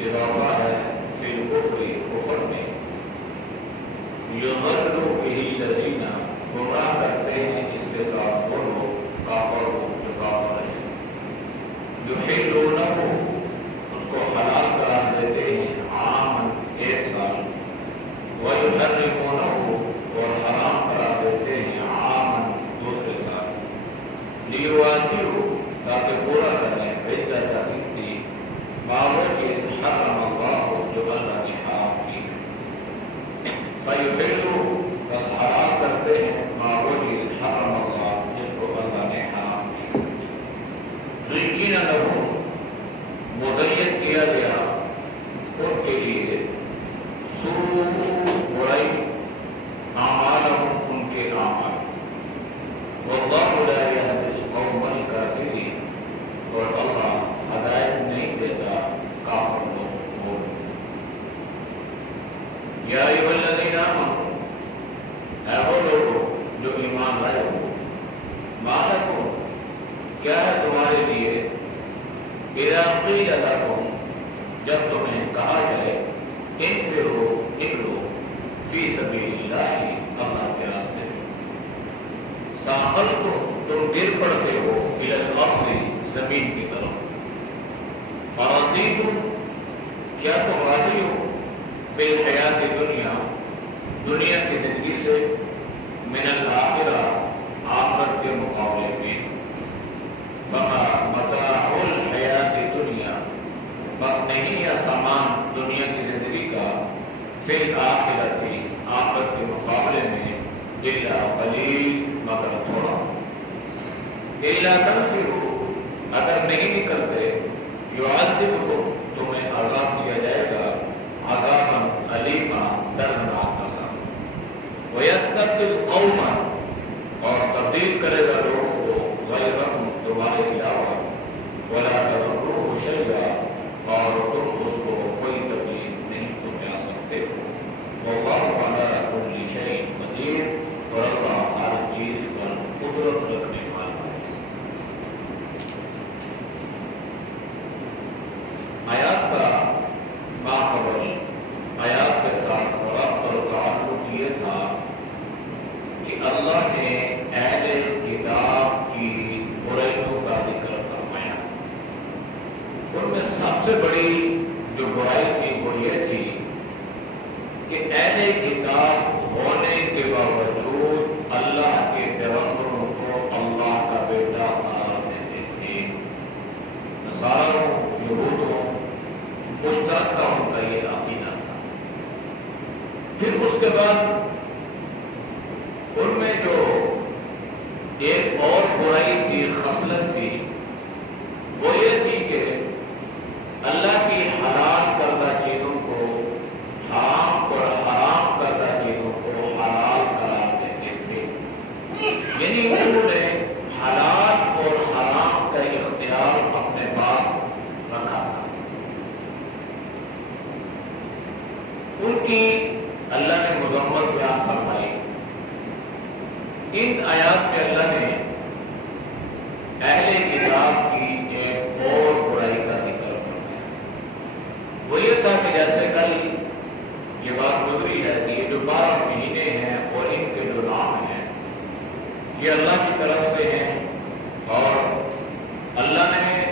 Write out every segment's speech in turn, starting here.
اضافہ ہے فی الکفر کفر میں، یضل بہ الذین گمراہ کرتے ہیں اس کے ساتھ وہ لوگ کافر جو کافر ہیں، یحلونہ اس کو حلال قرار دیتے ہیں عاماً ایک سال، ویحرمونہ اور حرام قرار دیتے ہیں عاماً دوسرے سال، لیواجہوا تاکہ پورا کریں عدت عدتی ما وجہ حرم اللہ جو اللہ نے حرام کی، فیحلوا بس حرام کرتے ہیں ما وجہ حرم اللہ جس کو اللہ نے حرام کی، زین لہم مزین کیا گیا ان کے لیے سوء برائی اعمالہم ان کے اعمال، واللہ لا یہدی القوم الکافرین اور اللہ ہدایت نہیں دیتا کافر لوگوں کو۔ یا ایھا الذین آمنوا اے وہ لوگ جو ایمان لائے ہو، ما لکم کیا ہے تمہارے لیے، اذا قیل لکم جب تمہیں کہا جائے انفروا نکلو فی سبیل اللہ اللہ کے راستے میں، ثاقلتم تم گر پڑتے ہو الی الارض زمین کی طرف، ارضیتم کیا تم راضی ہو بالحیات دنیا دنیا کی زندگی سے، من الآخرہ آخرت کے مقابلے میں، فما متاع الحیات دنیا بس نہیں ہے سامان دنیا کی زندگی کا، فی الآخرۃ آخرت کے مقابلے میں، الا قلیل مگر تھوڑا، الا تنفروا اگر نہیں نکلتے، یعذبکم تمہیں عذاب دیا جائے گا، عذابا علیما دردناک عذاب، ویستبدل قوما اور تبدیل کرے گا لوگوں کو غیرکم تمہارے علاوہ، ولا تضروہ شیئا اور تم اس کو کوئی تکلیف نہیں پہنچا سکتے ہو، واللہ علی کل شیء قدیر اور اللہ ہر چیز پر قدرت رکھنے والا ہے۔ آیات کا ماخبر آیات کے ساتھ ربط اور تعلق یہ تھا کہ اللہ نے اہل کتاب کی برائیوں کا ذکر فرمایا، ان میں سب سے بڑی جو برائی تھی وہ یہ تھی کہ اہل کتاب ہونے کے باوجود اللہ کے پیغمبروں کو اللہ کا بیٹا قرار دیتے تھے، نصاروں یہودوں مشترکہ ان کا یہ عقیدہ تھا۔ پھر اس کے بعد ان میں جو ایک اور برائی تھی، خصلت تھی، وہ یہ تھی کہ اللہ کی حلال کردہ چیزوں کو حرام اور حرام کردہ چیزوں کو حلال قرار دیتے تھے، یعنی انہوں نے حلال اور حرام کا اختیار اپنے پاس رکھا تھا۔ ان کی اللہ نے مذمت بیان فرمائی۔ ان آیات میں اللہ نے اہل کتاب کی ایک اور برائی کا ذکر فرمایا، وہ یہ تھا کہ جیسے کل یہ بات گزری ہے کہ یہ جو 12 مہینے ہیں اور ان کے جو نام ہیں یہ اللہ کی طرف سے ہیں، اور اللہ نے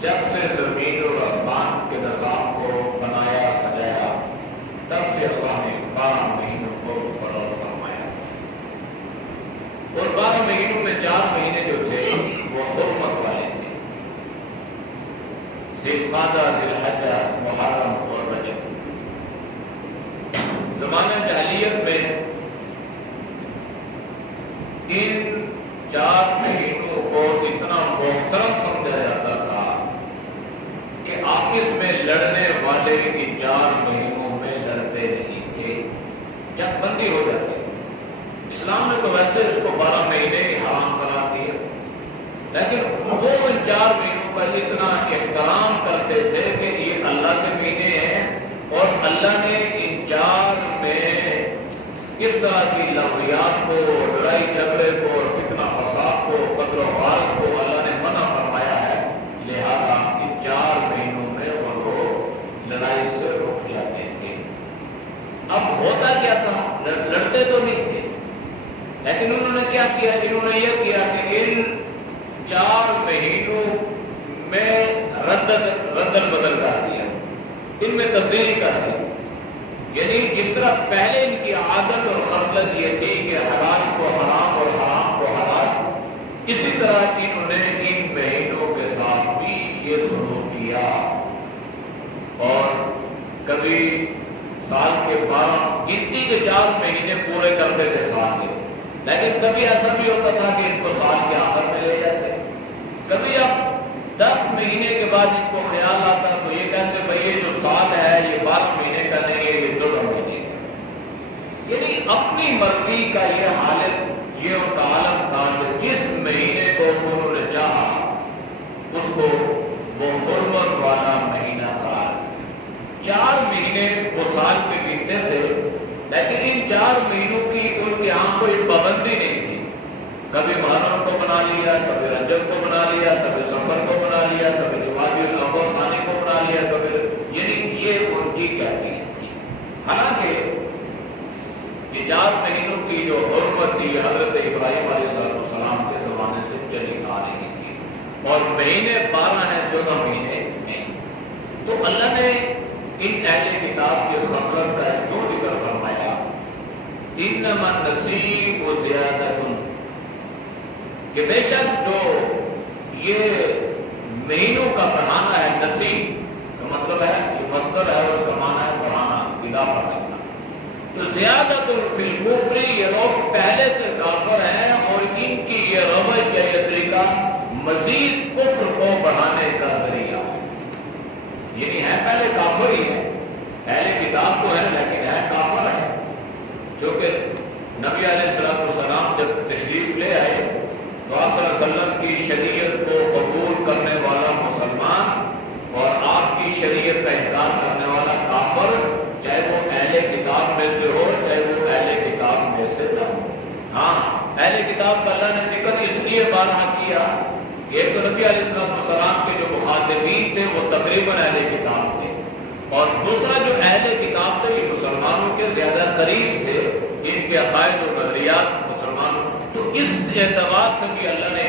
جب سے زمین اور آسمان کے نظام کو بنایا سجایا تب سے اللہ نے 12 مہینوں کو مقرر فرمایا، اور 12 مہینوں میں 4 مہینے جو تھے وہ حرمت والے تھے، ذی القعدہ، ذی الحجہ، محرم اور رجب۔ زمانہ جاہلیت میں ان 4 مہینوں کو اتنا محترم سمجھا جاتا تھا کہ آپس میں لڑنے والے ان 4 مہینوں میں لڑتے نہیں تھے، جنگ بندی ہو جاتی۔ اسلام نے تو ویسے اس کو 12 مہینے ہی حرام قرار دیا، لیکن وہ ان 4 مہینوں کا اتنا احترام کرتے تھے کہ یہ اللہ کے مہینے ہیں، اور اللہ نے ان 4 میں اس طرح کی لغویات کو، لڑائی جھگڑے کو، فتنہ فساد کو، قتل و غارت کو اللہ نے منع فرمایا ہے، لہذا ان 4 مہینوں میں وہ لوگ کیا کیا؟ انہوں نے یہ کیا کہ ان 4 مہینوں میں ردل بدل کر دیا، ان میں تبدیلی کر دی. یعنی جس طرح پہلے ان کی عادت اور خصلت یہ تھی کہ حلال کو حرام اور حرام کو حلال، اسی طرح انہوں نے ان مہینوں کے ساتھ بھی یہ سلوک کیا. اور کبھی سال کے 12 گنتی کے 4 مہینے پورے کرتے تھے سال کے، لیکن کبھی ایسا بھی ہوتا تھا کہ ان کو سال کے آخر میں لے جاتے. کبھی اب 10 مہینے کے بعد ان کو خیال آتا تو یہ کہتے بھائی یہ جو سال ہے یہ 12 مہینے کا نہیں ہے، یہ 14 مہینے کا. یعنی اپنی مرضی کا یہ حالت، یہ ان کا عالم تھا کہ جس مہینے کو انہوں نے چاہا اس کو وہ حرمت والا مہینہ تھا. 4 مہینے وہ سال کے گنتے تھے، لیکن ان 4 مہینوں کی ان کی آنکھ کوئی پابندی نہیں تھی. کبھی محرم کو بنا لیا، کبھی رجب کو بنا لیا، کبھی سفر کو بنا لیا، کبھی جمادی الاول ثانی کو بنا لیا، کبھی، یعنی یہ ان کی کیفیت تھی. حالانکہ یہ 4 مہینوں کی جو حرمت تھی حضرت ابراہیم علیہ السلام کے زمانے سے چلی آ رہی تھی، اور مہینے 12 ہیں، 14 مہینے نہیں. تو اللہ نے ان اہل کتاب کی اس خصلت کا کیوں ذکر فرمایا؟ انما النسیء زیادۃ، کہ بے شک جو یہ مہینوں کا بڑھانا ہے، نسیء کا مطلب ہے یہ مصدر ہے اور اس کا معنی ہے بڑھانا، اضافہ کرنا. تو زیادۃ فی الکفر، یہ لوگ پہلے سے کافر ہیں اور ان کی یہ روش یا یہ طریقہ مزید کفر کو بڑھانے کا ذریعہ ہے. یعنی ہے پہلے کافر ہی ہے، اہل کتاب تو ہے لیکن ہے کافر ہے. چونکہ نبی علیہ السلام جب تشریف لے آئے تو آپ صلی اللہ علیہ وسلم کی شریعت کو قبول کرنے والا مسلمان اور آپ کی شریعت کا انکار کرنے والا کافر، چاہے وہ اہل کتاب میں سے ہو چاہے وہ اہل کتاب میں سے نہ ہو. ہاں اہل کتاب کا اللہ نے ذکر اس لیے بارہا کیا کہ ایک تو نبی علیہ السلام کے جو مخاطبین تھے وہ تقریباً اہل کتاب تھے، اور دوسرا جو اہل کتاب تھے یہ مسلمانوں کے زیادہ قریب تھے، ان کے عقائد و نظریات مسلمانوں. تو اس اعتبار سے بھی اللہ نے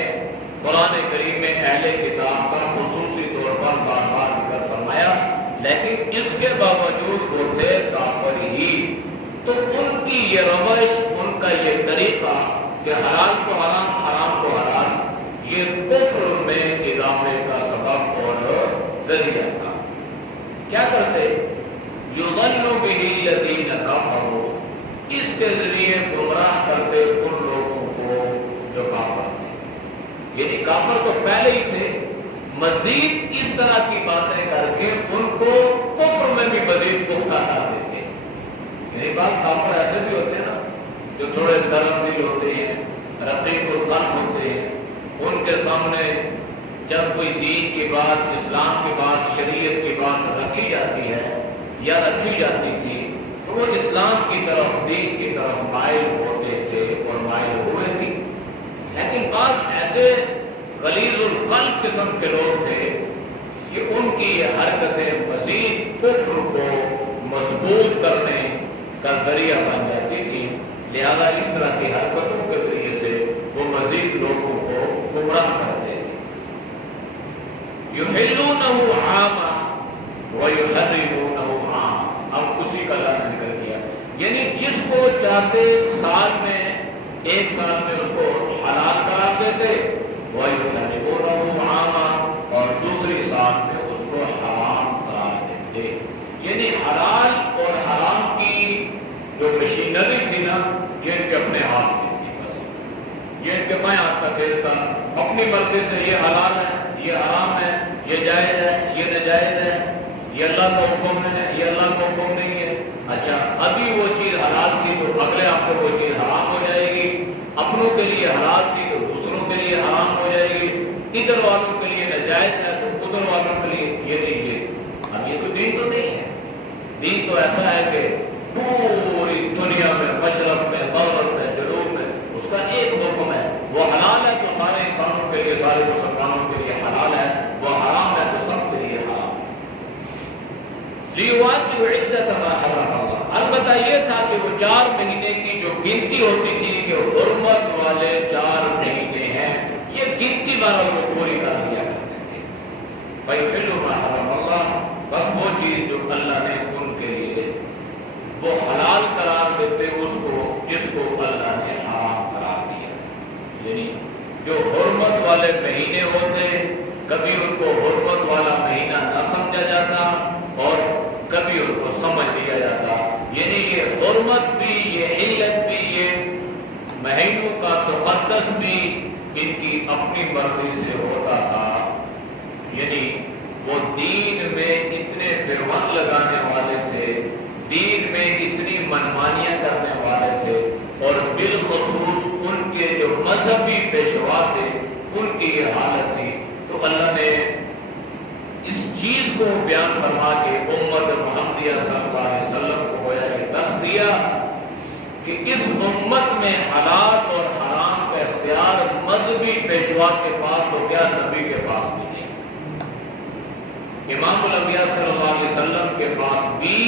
قرآن کریم میں اہل کتاب کا خصوصی طور پر بار بار ذکر فرمایا، لیکن اس کے باوجود وہ تھے کافر ہی. تو ان کی یہ روش، ان کا یہ طریقہ کہ حلال کو حرام، حرام کو حلال، یہ کفر میں اضافے کا سبب اور ذریعہ تھا. کیا کرتے؟ یضل بہ الذین کفروا، اس کے ذریعے گمراہ کرتے ان لوگوں کو جو کافر تھے. یعنی کافر تو پہلے ہی تھے، مزید اس طرح کی باتیں کر کے ان کو کفر میں بھی مزید پختہ کر دیتے. یعنی بات کافر ایسے بھی ہوتے ہیں نا جو تھوڑے نرم دل ہوتے ہیں، رقیق القلب ہوتے ہیں. ان کے سامنے جب کوئی دین کی بات، اسلام کی بات، شریعت کی بات رکھی جاتی ہے یا رکھی جاتی تھی تو وہ اسلام کی طرف، دین کی طرف مائل ہوتے تھے اور مائل ہوئے بھی. لیکن بعض ایسے غلیظ القلب قسم کے لوگ تھے کہ ان کی یہ حرکتیں مزید کفر کو مضبوط کرنے کا ذریعہ بن جاتی تھی. لہذا اس طرح کی حرکتوں کے ذریعے سے وہ مزید لوگوں کو گمراہ کرتے تھے. یحلونہ عاما ویحرمونہ عاما، اب اسی کا لفظ ذکر کیا. یعنی جس کو چاہتے سال میں، ایک سال میں اس کو حلال قرار دیتے، ویحرمونہ عاما، اور دوسری سال میں اس کو حرام قرار دیتے. یعنی حلال اور حرام کی جو مشینری تھی نا یہ ان کے اپنے ہاتھ میں تھی. بس یہ ان کے بائیں ہاتھ کا کھیل تھا. اپنی مرضی سے یہ حلال ہے، یہ حرام ہے، یہ جائز ہے، یہ ناجائز ہے، یہ اللہ کا حکم ہے، یہ اللہ کا حکم نہیں ہے. اچھا ابھی وہ چیز حلال تھی تو اگلے ہفتے وہ چیز حرام ہو جائے گی. اپنوں کے لیے حلال تھی تو دوسروں کے لیے حرام ہو جائے گی. ادھر والوں کے لیے ناجائز ہے تو ادھر والوں کے لیے یہ نہیں ہے. اب یہ تو دین تو نہیں ہے. دین تو ایسا ہے کہ پوری دنیا میں، مشرق میں، مغرب میں، جنوب میں اس کا ایک حکم ہے. وہ حلال ہے تو سارے انسانوں کے لیے، سارے مسلمانوں کے لیے حلال ہے. وہ حرام ہے تو سب کے لیے حرام. لیواطئوا عدۃ ما حرم اللہ. البتہ یہ تھا کہ وہ 4 مہینے کی جو گنتی ہوتی تھی کہ حرمت والے 4 مہینے ہیں، یہ گنتی والوں کو پوری کر لیا کرتے تھے۔ فَيُحِلُّ مَا حَرَّمَ اللَّهُ، بس وہ چیز جو اللہ نے ان کے لیے وہ حلال قرار دیتے اس کو جس کو اللہ نے حرام قرار دیا۔ یعنی جو حرمت والے مہینے ہوتے، کبھی ان کو حرمت والا مہینہ نہ سمجھا جاتا اور کبھی ان کو سمجھ لیا جاتا۔ یعنی یہ حرمت بھی، یہ علت بھی، یہ مہینوں کا تقدس بھی ان کی اپنی مرضی سے ہوتا تھا۔ یعنی وہ دین میں اتنے پیوند لگانے والے تھے، دین میں اتنی منمانیاں کرنے والے تھے، اور بالخصوص ان کے جو مذہبی پیشوا تھے ان کی یہ حالت تھی۔ تو اللہ نے اس چیز کو بیان فرما کے امت محمدیہ صلی اللہ علیہ وسلم کو گویا یہ درس دیا کہ اس امت میں حلال اور حرام کا اختیار مذہبی پیشوا کے پاس تو کیا نبی کے پاس بھی نہیں، امام الانبیاء صلی اللہ علیہ وسلم کے پاس بھی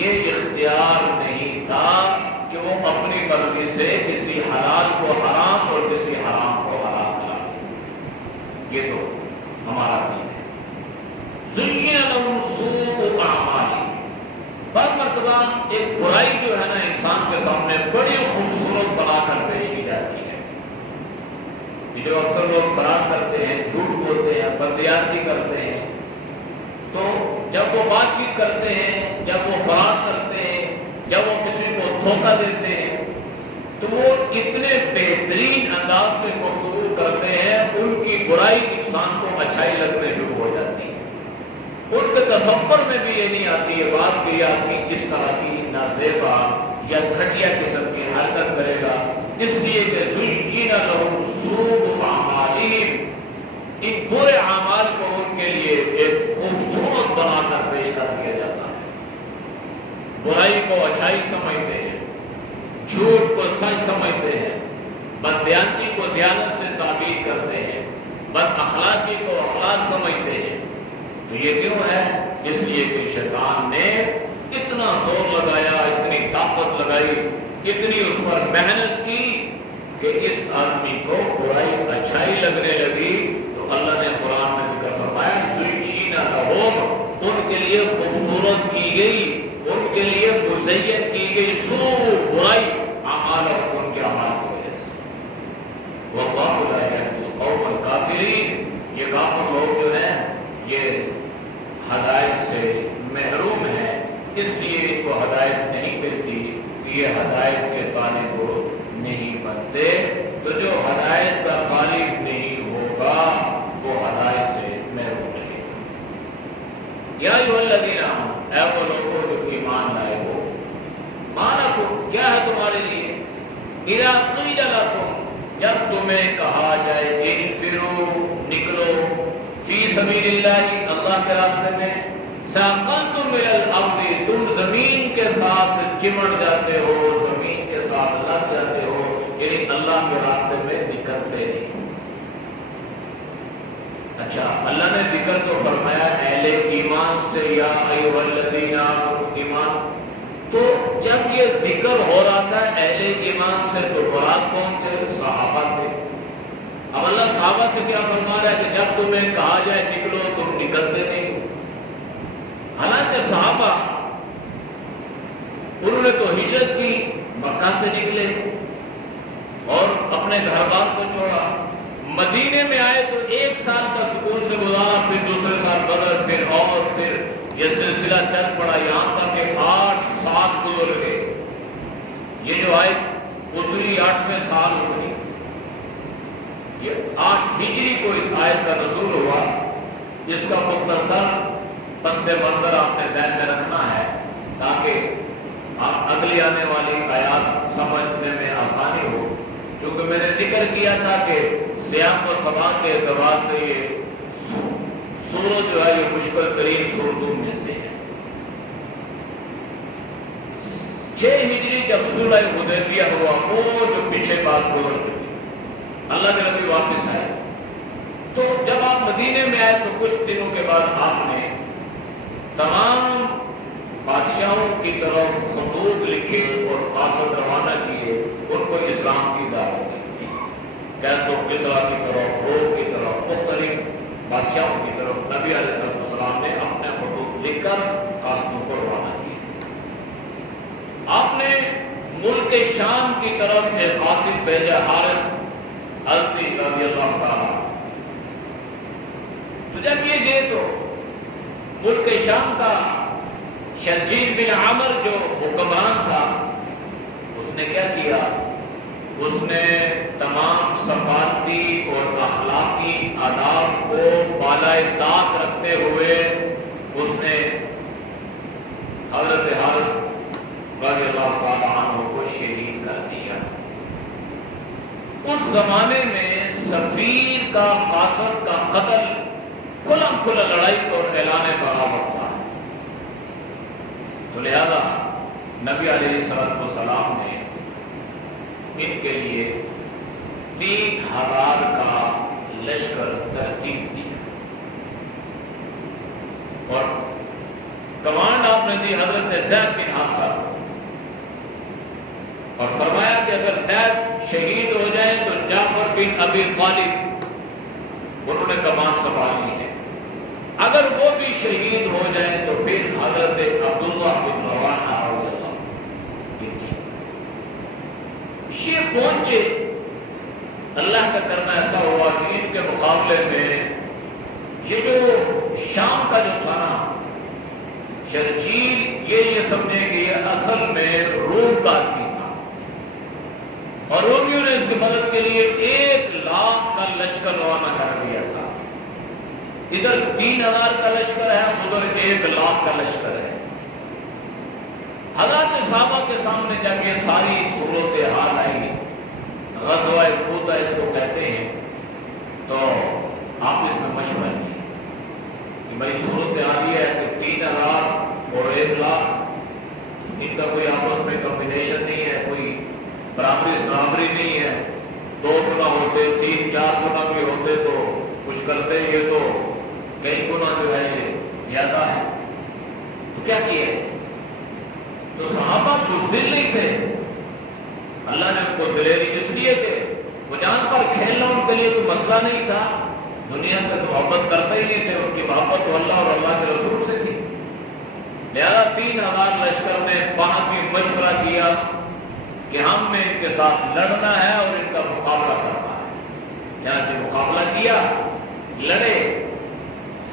یہ اختیار نہیں تھا کہ وہ اپنی مرضی سے کسی حلال کو حرام اور کسی حرام کو حلال کرا دے۔ یہ تو ہمارا دین ہے۔ زُيِّنَ لَهُمْ سُوءُ أَعْمَالِهِمْ، بر مرتبہ ایک برائی جو ہے نا انسان کے سامنے بڑی خوبصورت بنا کر پیش کی جاتی ہے۔ یہ جو اکثر لوگ فرار کرتے ہیں، جھوٹ بولتے ہیں، بدیانتی کرتے ہیں، تو جب وہ بات چیت کرتے ہیں، جب وہ فرار کرتے ہیں، جب وہ کسی کو دھوکہ دیتے ہیں، تو وہ اتنے بہترین انداز سے گفتگو کرتے ہیں، ان کی برائی انسان کو اچھائی لگنے شروع ہو جاتی ہے۔ ان کے تصور میں بھی یہ نہیں آتی ہے بات کہ یہ آدمی اس طرح کی نازیبا یا گھٹیا قسم کی حرکت کرے گا، اس لیے کہ زُيِّنَ لَهُمْ سُوءُ أَعْمَالِهِمْ، ان برے اعمال کو ان کے لیے ایک خوبصورت بنا کر پیش کر دیا جاتا ہے۔ برائی کو اچھائی سمجھتے ہیں، جھوٹ کو سچ سمجھتے ہیں، بددیانتی کو دیانت سے تعبیر کرتے ہیں، بد اخلاقی کو اخلاق سمجھتے ہیں۔ تو یہ کیوں ہے؟ اس لیے کہ شیطان نے اتنا زور لگایا، اتنی طاقت لگائی، اتنی اس پر محنت کی کہ اس آدمی کو برائی اچھائی لگنے لگی۔ تو اللہ نے قرآن میں ذکر فرمایا زُيِّنَ لَهُمْ، ان کے لیے خوبصورت کی گئی، ان کے لیے مزین کی گئی سوء برائی اعمالہم، ان کے اعمال کی وجہ سے۔ وَاللَّهُ لَا يَهْدِي الْقَوْمَ الْكَافِرِينَ، یہ کافر لوگ جو ہیں یہ ہدایت سے محروم ہیں، اس لیے ان کو ہدایت نہیں ملتی، یہ ہدایت کے طالب نہیں بنتے۔ تو جو ہدایت کا طالب نہیں ہوگا وہ ہدایت سے محروم رہے گا۔ یا ایھا الذین آمنوا، اے وہ لوگوں جو ایمان لائے ہو، ما لکم، کیا ہے تمہارے لیے، اذا قیل لکم، جب تمہیں کہا جائے انفروا، نکلو، فی سبیل اللہ، اللہ کے راستے میں، ثاقلتم الی الارض، تم زمین کے ساتھ چمٹ جاتے ہو، زمین کے ساتھ لگ جاتے ہو، یعنی اللہ کے راستے میں نکلتے نہیں۔ اچھا، اللہ نے ذکر تو فرمایا اہل ایمان سے، یا ایھا الذین آمنوا، ایمان، تو جب یہ ذکر ہو رہا تھا اہل ایمان سے تو مراد کون تھے؟ صحابہ تھے۔ اب اللہ صحابہ سے کیا فرما رہا ہے کہ جب تمہیں کہا جائے نکلو تم نکلتے نہیں ہو۔ حالانکہ صحابہ انہوں نے تو ہجرت کی، مکہ سے نکلے اور اپنے گھر بار کو چھوڑا، مدینے میں آئے تو 1 سال کا سکون سے گزارا، پھر دوسرے سال بدر، پھر اور پھر یہ سلسلہ چل پڑا، یہاں تک کہ 8 سال گزر گئے۔ یہ جو آیت اتری 8ویں سال اتری، یہ 8 ہجری کو اس آیت کا نزول ہوا۔ اس کا مختصر پس منظر آپ نے ذہن میں رکھنا ہے تاکہ آپ اگلی آنے والی آیات سمجھنے میں آسانی ہو، چونکہ میں نے ذکر کیا تھا کہ سیاق و سباق کے اعتبار سے یہ سورت جو ہے یہ مشکل ترین سورتوں میں سے ہے۔ 6 ہجری جب صلح حدیبیہ ہوا، وہ جو پیچھے بات گزر چکی، اللہ کے نبی واپس آئے، تو جب آپ مدینے میں آئے تو کچھ دنوں کے بعد آپ نے تمام بادشاہوں کی طرف خطوط لکھے اور قاصد روانہ کیے، ان کو اسلام کی دعوت دی۔ کیسو کسرا کی طرف، روم کی طرف، مختلف بادشاہوں کی طرف نبی علیہ السلام نے اپنے خطوط لکھ کر قاصدوں کو روانہ کیا۔ آپ نے ملک شام کی طرف ایک قاصد بھیجا، حارث ازدی رضی اللہ تعالیٰ۔ تو جب یہ گئے تو ملک شام کا شرجیل بن عامر جو حکمران تھا، اس نے کیا کیا؟ اس نے تمام سفارتی اور اخلاقی آداب کو بالائے طاق رکھتے ہوئے اس نے حضرت حارث رضی اللہ تعالیٰ عنہ کو شہید کر دیا۔ اس زمانے میں سفیر کا قاصد کا قتل کھلم کھلا لڑائی اور اعلان بغاوت تھا۔ تو لہذا نبی علیہ السلام نے ان کے لیے 3000 کا لشکر ترتیب دیا اور کمانڈ آپ نے دی حضرت زید بن حارثہ اور فرمایا کہ اگر زید شہید ہو جائے تو جعفر بن ابی طالب انہوں نے کمان سنبھالنی ہے، اگر وہ بھی شہید ہو جائے تو پھر حضرت عبداللہ بن رواحہ رضی اللہ یہ پہنچے۔ اللہ کا کرنا ایسا ہوا کہ ان کے مقابلے میں یہ جو شام کا جو تھا نا شرجیل، یہ سمجھے کہ یہ اصل میں روم کا آدمی تھا اور رومیوں نے اس کی مدد کے لیے 1,00,000 کا لشکر روانہ کر دیا تھا۔ ادھر 3000 کا لشکر ہے، ادھر 1,00,000 کا لشکر ہے۔ حضرات صحابہ کے سامنے جب یہ ساری صورتحال آئی، غزوہ موتا اس کو کہتے ہیں، تو آپ اس میں مشورہ کیے کہ بھائی صورتحال یہ ہے کہ 3000 اور 1,00,000 ان کا کوئی آپس میں کمبینیشن نہیں ہے، کوئی برابری سرابری نہیں ہے، 2 گنا ہوتے 3-4 گنا بھی ہوتے تو کچھ کرتے، یہ تو کئی گنا جو ہے یہ زیادہ ہے۔ تو کیا کیا؟ تو صحابہ بزدل نہیں تھے، اللہ نے ان کو دلیری اس لیے کہ وہ جان پر کھیلنا ان کے لیے کوئی مسئلہ نہیں تھا، دنیا سے تو محبت کرتے ہی نہیں تھے، ان کی محبت تو اللہ اور اللہ کے رسول سے تھی۔ لہذا 3000 لشکر نے وہاں بھی مشورہ کیا کہ ہم نے ان کے ساتھ لڑنا ہے اور ان کا مقابلہ کرنا ہے۔ چنانچہ مقابلہ کیا، لڑے۔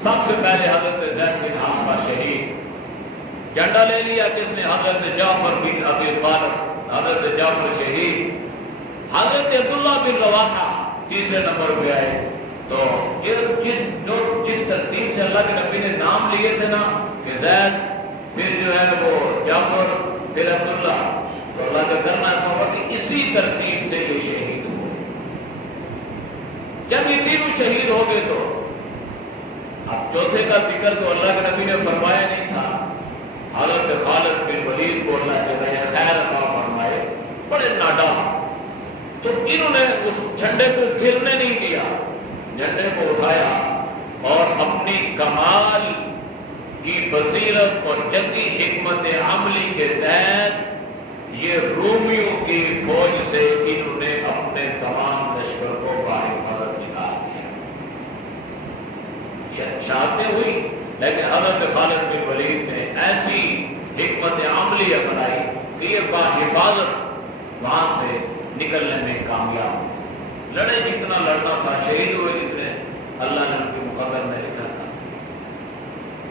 سب سے پہلے حضرت زید بن حارثہ شہید، جھنڈا لے لیا کس نے؟ حضرت جعفر بن ابی طالب، حضرت جعفر شہید۔ حضرت عبداللہ بن رواحہ تیسرے نمبر پہ آئے۔ تو جس ترتیب سے اللہ کے نبی نے نام لیے تھے نا کہ زید، پھر جو ہے وہ جعفر، پھر عبداللہ، تو اللہ کا کرنا ایسا ہوا کہ اسی ترتیب سے یہ شہید ہوئے۔ جب یہ تینوں شہید ہو گئے تو اب چوتھے کا ذکر تو اللہ کے نبی نے فرمایا نہیں تھا۔ حضرت خالد بن ولید کو اللہ تعالیٰ خیر عطا فرمائے، بڑے ناڈا، تو انہوں نے اس جھنڈے کو گرنے نہیں دیا، جھنڈے کو اٹھایا اور اپنی کمال کی بصیرت اور جدی حکمت عملی کے تحت یہ رومیوں کی فوج سے انہوں نے اپنے تمام لشکر کو باحفاظت نکال دیا۔ شہادتیں ہوئی، لیکن حضرت خالد بن ولید نے ایسی حکمت عملی اپنائی کہ یہ باحفاظت وہاں سے نکلنے میں کامیاب ہوئے۔ لڑے جتنا لڑنا تھا، شہید ہوئے جتنے، اللہ نے ان کے مقدر میں لکھا تھا۔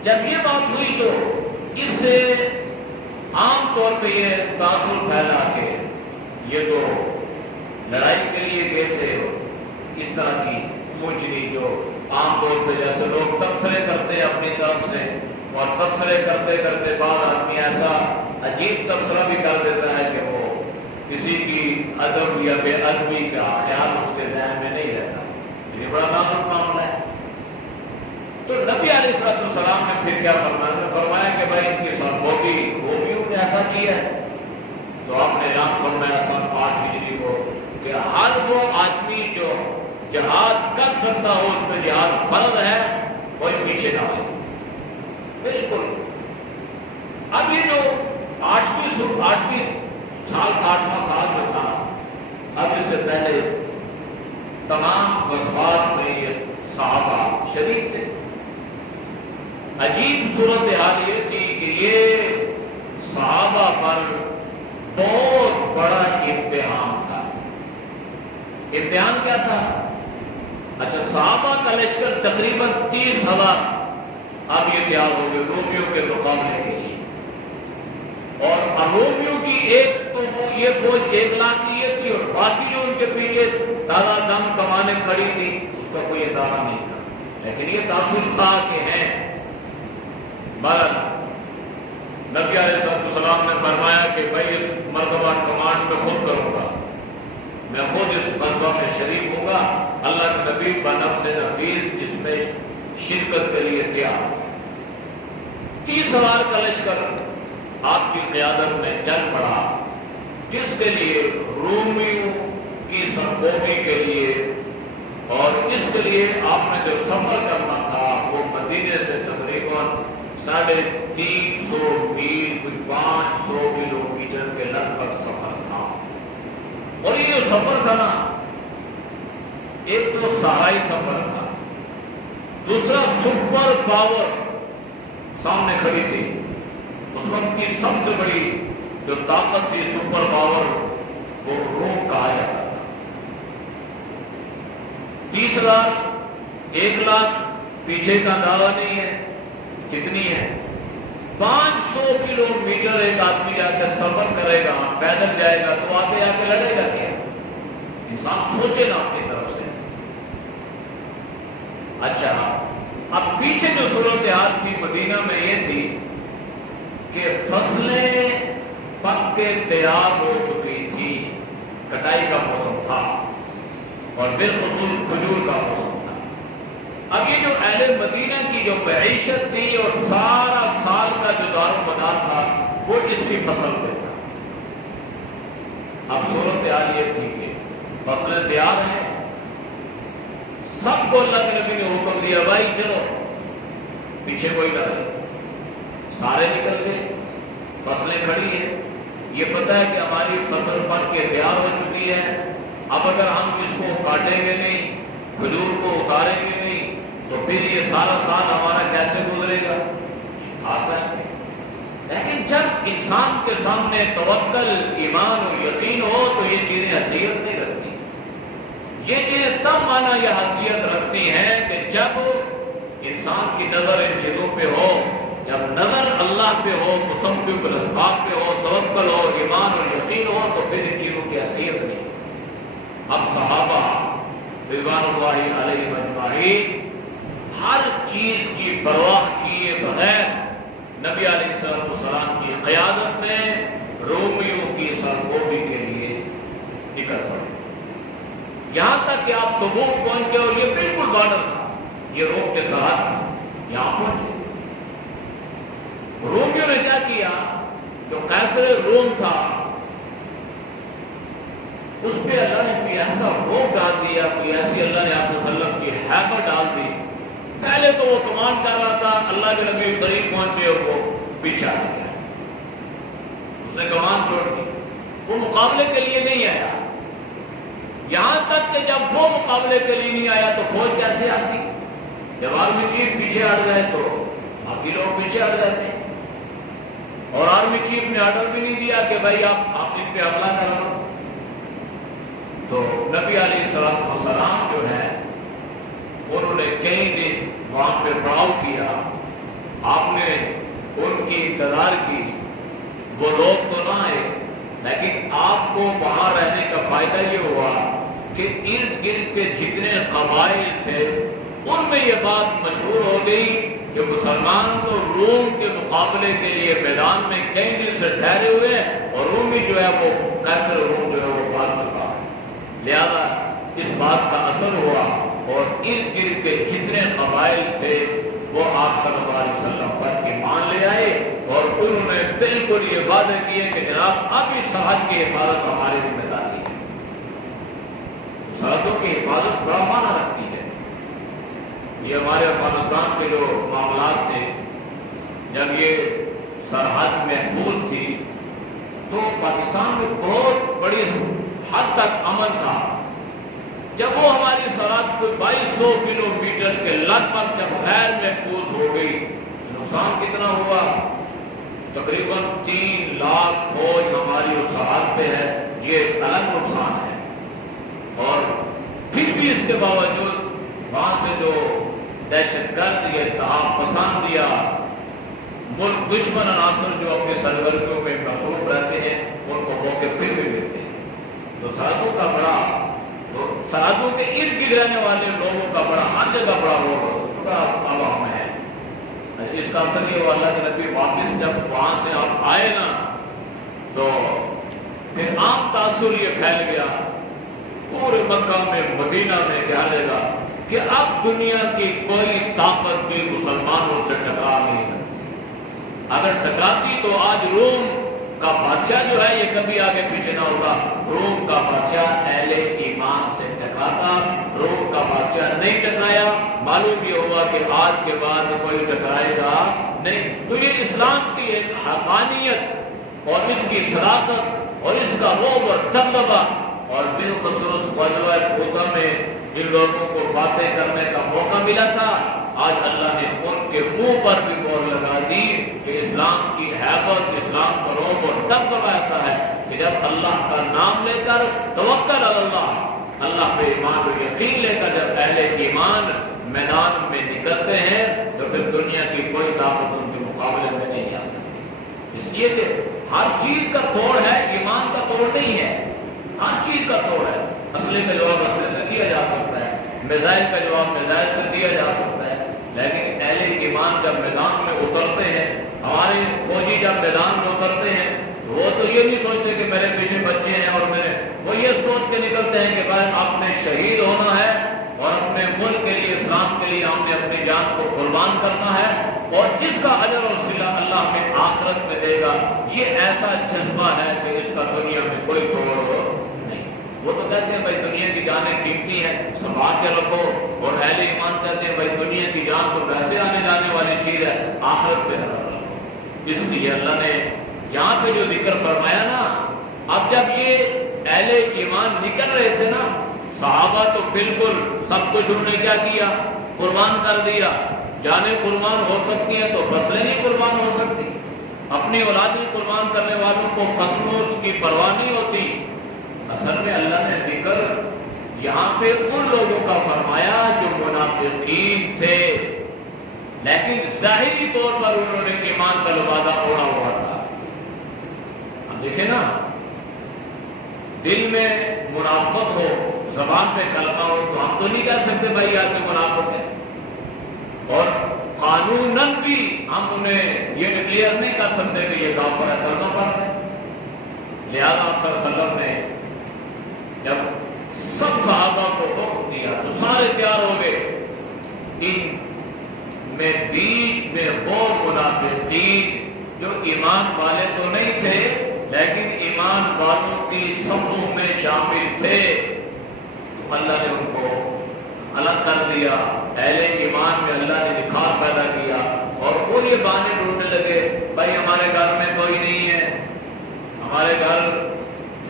جب یہ بات ہوئی تو اس سے عام طور پہ یہ تاثر پھیلا کہ یہ تو لڑائی کے لیے گئے تھے، اس طرح کی اونچی جو عام طور پہ جیسے لوگ تبصرے کرتے ہیں اپنی طرف سے، اور تبصرے کرتے کرتے بعض آدمی ایسا عجیب تبصرہ بھی کر دیتا ہے کہ وہ کسی کی ادب یا بے ادبی کا خیال اس کے ذہن میں نہیں رہتا۔ یہ بڑا نازک معاملہ ہے۔ تو نبی علیہ السلام نے پھر کیا فرمایا؟ فرمایا کہ بھائی ان کی سرخوبی رومیوں نے ایسا کیا ہے، تو آپ نے اعلان فرمایا سن 8 ہجری کو کہ ہر وہ آدمی جو جہاد کر سکتا ہو، اس پہ جہاد فرض ہے، کوئی پیچھے نہ ہو۔ بالکل۔ اب یہ جو 8واں سال جو تھا، اب اس سے پہلے تمام غزوات میں یہ صحابہ شریک تھے۔ عجیب صورتحال یہ تھی کہ یہ صحابہ پر بہت بڑا امتحان تھا۔ امتحان کیا تھا؟ اچھا، صحابہ کا لشکر تقریباً 30,000 اب یہ تیار ہو گئے رومیوں کے مقابلے کے لیے، اور رومیوں کی ایک تو یہ فوج 1,00,000 کی یہ تھی، اور باقی جو ان کے پیچھے دادا دم کمانے کھڑی تھی اس کا کوئی ادارہ نہیں تھا، لیکن یہ تاثر تھا کہ ہیں۔ نبی علیہ السلام نے فرمایا کہ بھائی اس مرتبہ کمانڈ میں خود کروں گا، میں خود اس غزوہ میں شریک ہوں گا۔ اللہ کے نبی بنفس نفیس اس میں شرکت کے لیے تیار۔ 30,000 کا لشکر آپ کی قیادت میں چل پڑا، جس کے لیے رومیوں کی سرکوبی کے لیے، اور اس کے لیے آپ نے جو سفر کرنا تھا وہ مدینے سے تقریباً 350 میل، 500 کلومیٹر کے لگ بھگ سفر تھا۔ اور یہ جو سفر تھا نا، ایک تو صحرائی سفر تھا، دوسرا سپر پاور سامنے کھڑی تھی، اس وقت کی سب سے بڑی جو طاقت تھی سپر پاور، وہ روم کہا جاتا تھا۔ 30,000، 1,00,000 پیچھے کا اندازہ نہیں ہے کتنی ہے۔ 500 کلومیٹر ایک آدمی جا کے سفر کرے گا، پیدل جائے گا تو آگے آ کے لڑے گا کیا؟ انسان سوچے نا اپنی طرف سے۔ اچھا، اب پیچھے جو صورتحال تھی مدینہ میں یہ تھی کہ فصلیں پک کے تیار ہو چکی تھی، کٹائی کا موسم تھا، اور بالخصوص کھجور کا موسم تھا۔ اب یہ جو اہل مدینہ کی جو معیشت تھی اور سارا سال کا جو دار و مدار تھا وہ اسی فصل پہ تھا۔ اب صورتحال یہ تھی کہ فصلیں تیار ہیں، سب کو اللہ کے نبی نے حکم دیا بھائی چلو، پیچھے کوئی نہ رہے، سارے نکل گئے، فصلیں کھڑی ہیں، یہ پتہ ہے کہ ہماری فصل فٹ کے تیار ہو چکی ہے، اب اگر ہم اس کو کاٹیں گے نہیں، کھجور کو اتاریں گے نہیں، تو پھر یہ سارا سال ہمارا کیسے گزرے گا؟ آسان ہے۔ لیکن جب انسان کے سامنے توکل، ایمان اور یقین ہو تو یہ چیزیں حیثیت نہیں رکھتی۔ یہ چیزیں تب مانا یہ حیثیت رکھتی ہیں کہ جب انسان کی نظر ان چیزوں پہ ہو، جب نظر اللہ پہ ہو، مسبب الاسباب پہ ہو، توکل ہو، ایمان اور یقین ہو، تو پھر ان چیزوں کی حیثیت نہیں۔ اب صحابہ رضوان اللہ علیہ اجمعین ہر چیز کی پرواہ کیے بغیر نبی علیہ السلام کی قیادت میں رومیوں کی سرکوبی کے لیے نکل پڑے، یہاں تک کہ آپ تبوک پہنچے، اور یہ بالکل بارڈر تھا، یہ روم کے ساتھ تھا، یہاں پہنچے۔ رومیوں نے کیا کیا؟ جو قیصر روم تھا اس پہ اللہ نے کوئی ایسا روک ڈال دیا، کوئی ایسی اللہ نے آپ وسلم کی ہیبت ڈال دی۔ پہلے تو وہ کمانڈ کر رہا تھا، اللہ کے نبی قریب پہنچے اور وہ پیچھے آ گیا، اس نے کمانڈ چھوڑ دی، وہ مقابلے کے لیے نہیں آیا۔ یہاں تک کہ جب وہ مقابلے کے لیے نہیں آیا تو فوج کیسے آتی؟ جب آرمی چیف پیچھے ہٹ گئے تو باقی لوگ پیچھے ہٹ جاتے ہیں، اور آرمی چیف نے آرڈر بھی نہیں دیا کہ بھائی آپ ان پہ حملہ کرو۔ تو نبی علیہ السلام جو ہے انہوں نے کئی دن وہاں پہ پڑاؤ کیا، آپ نے ان کی انتظار کی، وہ لوگ تو نہ آئے، لیکن آپ کو وہاں رہنے کا فائدہ یہ ہوا کہ ارد گرد کے جتنے قبائل تھے ان میں یہ بات مشہور ہو گئی کہ مسلمان تو روم کے مقابلے کے لیے میدان میں کئی دن سے ٹھہرے ہوئے ہیں، اور رومی جو ہے وہ قیصر روم جو ہے وہ بھاگ چکا ہے۔ لہذا اس بات کا اثر ہوا، اور ارد گرد کے جتنے قبائل تھے وہ آپ صلی اللہ علیہ وسلم پر ایمان لے آئے، اور انہوں نے بالکل یہ وعدہ کیے کہ جناب اب اس سرحد کی حفاظت ہماری ذمہ داری ہے۔ سرحدوں کی حفاظت بڑا معنی رکھتی ہے۔ یہ ہمارے افغانستان کے جو معاملات تھے، جب یہ سرحد محفوظ تھی تو پاکستان میں بہت بڑی حد تک امن تھا، جب وہ ہماری سرحد کو 2200 کلومیٹر کے لگ بھگ جب غیر محفوظ ہو گئی، نقصان کتنا ہوا؟ تقریباً 3 لاکھ فوج ہماری اس سرحد پہ ہے، یہ الگ نقصان ہے۔ اور پھر بھی اس کے باوجود وہاں سے جو دہشت گرد یا اتحاد پسند یا ملک دشمن عناصر جو اپنی سرگرمیوں میں مصروف رہتے ہیں، ان کو موقع پھر بھی ملتے ہیں۔ تو سرحدوں کے ارد گرد رہنے والے لوگوں کا بڑا ہر جگہ بڑا رول عوام ہے۔ اس کا اثر یہ ہوا، اللہ کے نبی واپس جب وہاں سے آپ آئے نا، تو پھر عام تاثر یہ پھیل گیا پورے مکہ میں، مدینہ میں، کیا لے گا کہ اب دنیا کی کوئی طاقت بھی مسلمانوں سے ٹکرا نہیں سکتی۔ اگر ٹکراتی تو آج روم کا بادشاہ جو ہے یہ کبھی آگے پیچھے نہ ہوگا۔ روم کا بادشاہ اہل ایمان سے ٹکراتا، روم کا بادشاہ نہیں ٹکرایا، معلوم یہ ہوا کہ آج کے بعد کوئی ٹکرائے گا نہیں۔ تو یہ اسلام کی ایک حقانیت اور اس کی صداقت اور اس کا رعب اور دبدبہ، اور بالخصوص غزوہ موتا میں جن لوگوں کو باتیں کرنے کا موقع ملا تھا، آج اللہ نے ان کے منہ پر بھی مہر لگا دی کہ اسلام کی ہیبت، اسلام کا رعب اور دبدبہ ایسا ہے کہ جب اللہ کا نام لے کر توکل علی اللہ، اللہ پہ ایمان و یقین لے کر جب اہل ایمان میدان میں نکلتے ہیں تو پھر دنیا کی کوئی طاقت ان کے مقابلے میں نہیں آ سکتی۔ اس لیے کہ ہر چیز کا توڑ ہے، ایمان کا توڑ نہیں ہے، ہر چیز کا توڑ ہے۔ اسلحے کا جواب اسلحے سے دیا جا سکتا ہے، میزائل کا جواب میزائل سے دیا جا سکتا ہے، لیکن اہل ایمان جب میدان میں اترتے ہیں، ہمارے فوجی جب میدان میں اترتے ہیں، وہ تو یہ نہیں سوچتے کہ میرے پیچھے بچے ہیں، اور وہ یہ سوچ کے نکلتے ہیں کہ بھائی آپ نے شہید ہونا ہے اور اپنے ملک کے لیے، اسلام کے لیے ہم نے اپنی جان کو قربان کرنا ہے، اور اس کا اجر اور صلہ اللہ ہمیں آخرت میں دے گا۔ یہ ایسا جذبہ ہے کہ اس کا دنیا میں کوئی توڑ نہیں۔ وہ تو کہتے ہیں بھائی دنیا کی جانیں قیمتی ہیں، سنبھال کے رکھو، اور اہل ایمان کہتے ہیں بھائی دنیا کی جان تو ویسے آنے جانے والی چیز ہے، آخرت پہ رکھو۔ اس لیے اللہ نے یہاں پہ جو ذکر فرمایا نا، اب جب یہ اہل ایمان نکل رہے تھے نا، صحابہ تو بالکل سب کچھ انہوں نے کیا کیا، قربان کر دیا۔ جانیں قربان ہو سکتی ہیں تو فصلیں نہیں قربان ہو سکتی۔ اپنی اولادیں قربان کرنے والوں کو فصلوں کی پرواہ نہیں ہوتی۔ اصل میں اللہ نے ذکر یہاں پہ ان لوگوں کا فرمایا جو منافقین تھے، لیکن ظاہری طور پر انہوں نے ایمان کا لبادہ اوڑھا ہوا تھا۔ ہم دیکھیں نا، دل میں منافقت ہو، زبان پہ کلمہ ہو، تو ہم تو نہیں کہہ سکتے بھائی آدمی منافق ہے، اور قانوناً بھی ہم انہیں یہ ڈکلیئر نہیں کر سکتے کہ یہ کافر ہے، کلمہ پڑھتے ہیں۔ لہذا آپ صلی اللہ علیہ وسلم نے جب سب صحابہ کو حکم دیا تو سارے تیار ہو گئے۔ ان میں بیچ میں وہ منافقین جو ایمان والے تو نہیں تھے لیکن ایمان والوں کی صفوں میں شامل تھے، اللہ نے ان کو الگ کر دیا۔ اہل ایمان میں اللہ نے نکھار پیدا کیا، اور وہ یہ بہانے ڈھونڈنے لگے، بھائی ہمارے گھر میں کوئی نہیں ہے، ہمارے گھر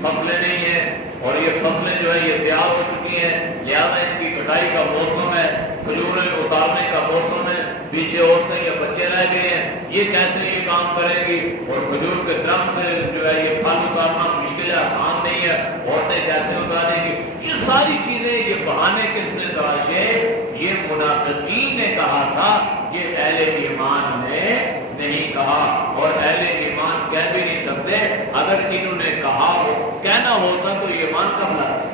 فصلیں نہیں ہیں، اور یہ فصلیں جو ہے یہ تیار ہو چکی ہیں، لہذا ان کی کٹائی کا موسم ہے، کھجوریں اتارنے کا موسم ہے، پیچھے عورتیں یا بچے رہ گئے ہیں، یہ کیسے یہ کام کریں گی، اور کھجور کے درخت سے جو ہے یہ پھل اتارنا مشکل ہے، آسان نہیں ہے، عورتیں کیسے اتاریں گی۔ یہ ساری چیزیں، یہ بہانے کس نے تراشے؟ یہ منافقین نے کہا تھا، یہ اہل ایمان نے نہیں کہا، اور اہل ایمان کہہ بھی نہیں سکتے۔ اگر انہوں نے کہنا ہوتا تو یہ ایمان کب لاتے؟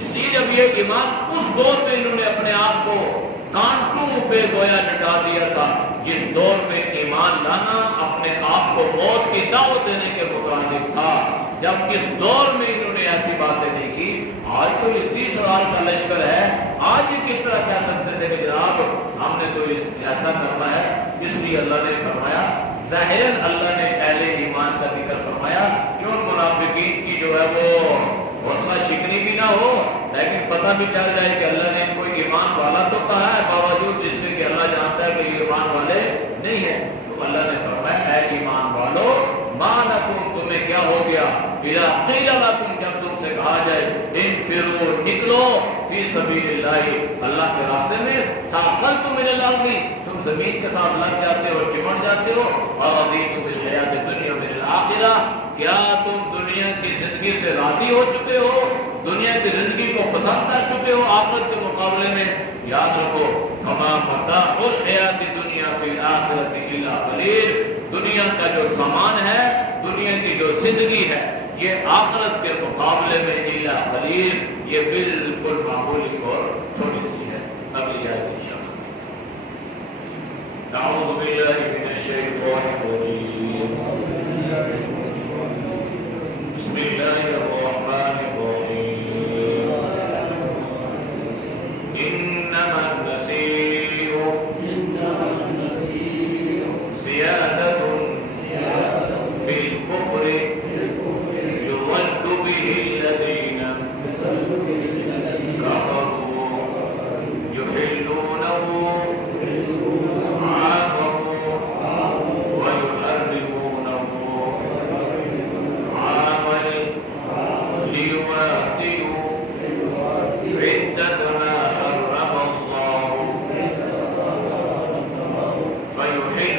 اس لیے جب یہ ایمان اس دور میں انہوں نے اپنے آپ کو کانٹوں پہ گویا لٹا دیا تھا، جس دور میں ایمان لانا اپنے آپ کو موت کی دعوت دینے کے مترادف تھا، جب اس دور میں انہوں نے ایسی باتیں نہیں کی۔ آج تو یہ 30,000 کا لشکر ہے، آج یہ کس طرح کہہ سکتے تھے کہ جناب ہم نے تو ایسا کرنا ہے؟ اس لیے اللہ نے فرمایا، ظاہراً اللہ نے اہل ایمان کا ذکر فرمایا کہ ان منافقین کی جو ہے وہ حوصلہ شکنی بھی نہ ہو، لیکن پتہ بھی چل جائے کہ اللہ نے کوئی ایمان والا تو کہا ہے، باوجود جس میں کہ اللہ جانتا ہے کہ یہ ایمان والے نہیں ہیں۔ تو اللہ نے فرمایا، اے ایمان والو، ما لکم، تمہیں کیا ہو گیا، اذا قیل لکم، جب تم سے کہا جائے انفروا نکلو فی سبیل اللہ، اللہ کے راستے میں، ثاقلتم من الارض تم زمین کے ساتھ لگ جاتے ہو، چمٹ جاتے ہو، ارضیتم بالحیات الدنیا من الآخرہ، کیا تم دنیا کی زندگی سے راضی ہو چکے ہو، دنیا کی زندگی کو پسند کر چکے ہو آخرت کے مقابلے میں؟ یاد رکھو فما متاع الحیات الدنیا فی الآخرۃ الا قلیل، دنیا کا جو سامان ہے، دنیا کی جو زندگی ہے، یہ آخرت کے مقابلے میں الا قلیل، یہ بالکل معمولی اور تھوڑی سی ہے۔ اگلی آیت انشاءاللہ۔ اعوذ باللہ من الشیطان الرجیم، بسم اللہ الرحمن الرحیم، انما النسیء زیادۃ فی الکفر یضل به الذین کفروا یحلونہ فيحل